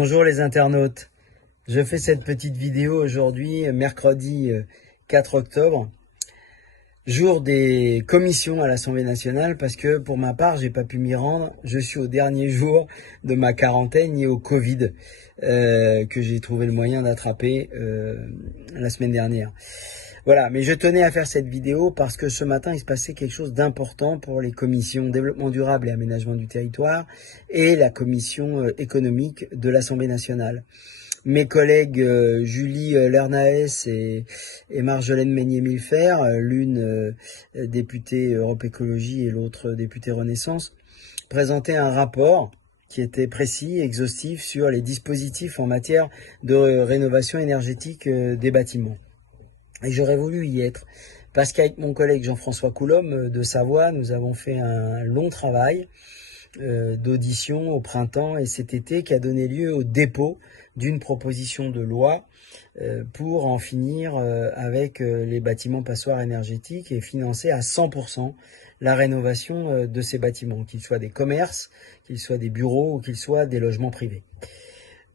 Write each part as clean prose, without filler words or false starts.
Bonjour les internautes, je fais cette petite vidéo aujourd'hui, mercredi 4 octobre, jour des commissions à l'Assemblée nationale, parce que pour ma part, j'ai pas pu m'y rendre. Je suis au dernier jour de ma quarantaine liée au Covid, que j'ai trouvé le moyen d'attraper la semaine dernière. Voilà, mais je tenais à faire cette vidéo parce que ce matin, il se passait quelque chose d'important pour les commissions développement durable et aménagement du territoire et la commission économique de l'Assemblée nationale. Mes collègues Julie Lernaes et Marjolaine Meignet-Millefer, l'une députée Europe Écologie et l'autre députée Renaissance, présentaient un rapport qui était précis, exhaustif sur les dispositifs en matière de rénovation énergétique des bâtiments. Et j'aurais voulu y être, parce qu'avec mon collègue Jean-François Coulombe de Savoie, nous avons fait un long travail d'audition au printemps et cet été qui a donné lieu au dépôt d'une proposition de loi pour en finir avec les bâtiments passoires énergétiques et financer à 100% la rénovation de ces bâtiments, qu'ils soient des commerces, qu'ils soient des bureaux ou qu'ils soient des logements privés.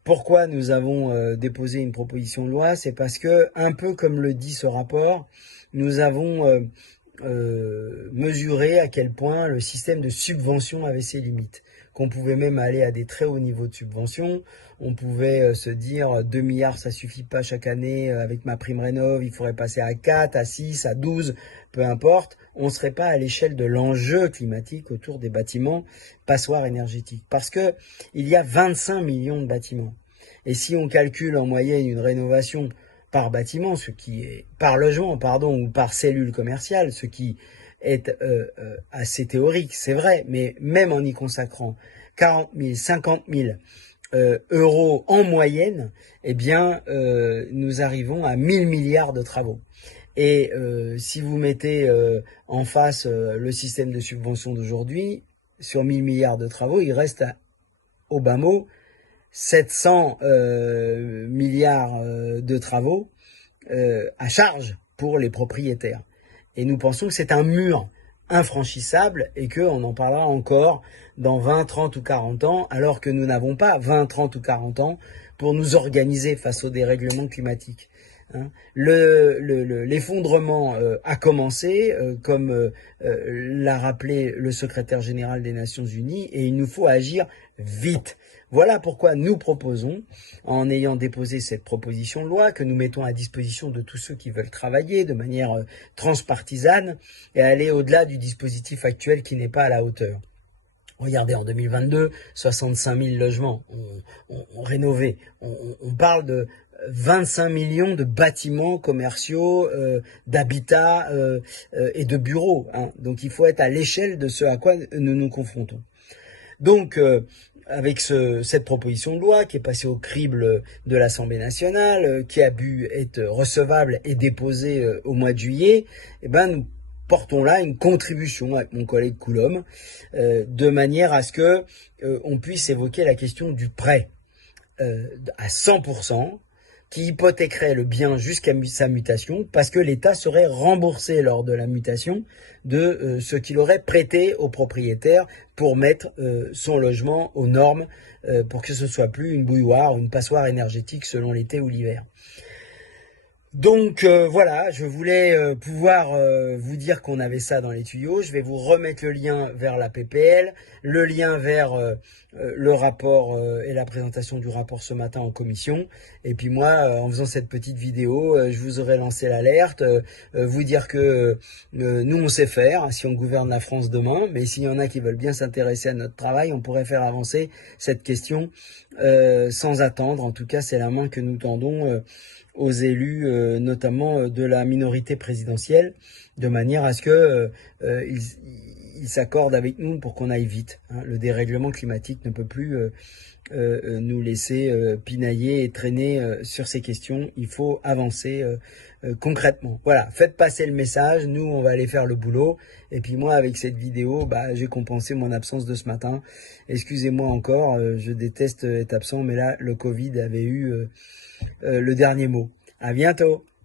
Pourquoi nous avons déposé une proposition de loi? C'est parce que, un peu comme le dit ce rapport, nous avons mesuré à quel point le système de subvention avait ses limites, qu'on pouvait même aller à des très hauts niveaux de subvention. On pouvait se dire 2 milliards ça suffit pas chaque année, avec ma prime rénov, il faudrait passer à 4, à 6, à 12, peu importe. On ne serait pas à l'échelle de l'enjeu climatique autour des bâtiments passoires énergétiques, parce que il y a 25 millions de bâtiments. Et si on calcule en moyenne une rénovation par bâtiment, ce qui est par logement, pardon, ou par cellule commerciale, ce qui est assez théorique, c'est vrai, mais même en y consacrant 40 000, 50 000 euros en moyenne, eh bien, nous arrivons à 1000 milliards de travaux. Et si vous mettez en face le système de subvention d'aujourd'hui, sur 1000 milliards de travaux, il reste au bas mot 700 milliards de travaux à charge pour les propriétaires. Et nous pensons que c'est un mur infranchissable et qu'on en parlera encore dans 20, 30 ou 40 ans, alors que nous n'avons pas 20, 30 ou 40 ans pour nous organiser face au dérèglement climatique. L'effondrement a commencé, comme l'a rappelé le secrétaire général des Nations Unies, et il nous faut agir vite. Voilà pourquoi nous proposons, en ayant déposé cette proposition de loi, que nous mettons à disposition de tous ceux qui veulent travailler de manière transpartisane et aller au-delà du dispositif actuel qui n'est pas à la hauteur. Regardez, en 2022, 65 000 logements ont rénové. On parle de 25 millions de bâtiments commerciaux, d'habitats et de bureaux. Donc il faut être à l'échelle de ce à quoi nous nous confrontons. Donc, avec cette proposition de loi qui est passée au crible de l'Assemblée nationale, qui a pu être recevable et déposée au mois de juillet, eh ben, nous portons là une contribution avec mon collègue Coulombe, de manière à ce que on puisse évoquer la question du prêt à 100%, qui hypothéquerait le bien jusqu'à sa mutation, parce que l'État serait remboursé lors de la mutation de ce qu'il aurait prêté au propriétaire pour mettre son logement aux normes, pour que ce soit plus une bouilloire ou une passoire énergétique selon l'été ou l'hiver. Donc voilà, je voulais pouvoir vous dire qu'on avait ça dans les tuyaux. Je vais vous remettre le lien vers la PPL, le lien vers le rapport et la présentation du rapport ce matin en commission. Et puis moi, en faisant cette petite vidéo, je vous aurais lancé l'alerte, vous dire que nous on sait faire, si on gouverne la France demain, mais s'il y en a qui veulent bien s'intéresser à notre travail, on pourrait faire avancer cette question sans attendre. En tout cas, c'est la main que nous tendons aux élus, notamment de la minorité présidentielle, de manière à ce que ils s'accordent avec nous pour qu'on aille vite. Le dérèglement climatique ne peut plus nous laisser pinailler et traîner sur ces questions. Il faut avancer concrètement. Voilà, faites passer le message, nous on va aller faire le boulot, et puis moi avec cette vidéo, j'ai compensé mon absence de ce matin. Excusez-moi encore, je déteste être absent, mais là le Covid avait eu le dernier mot. À bientôt.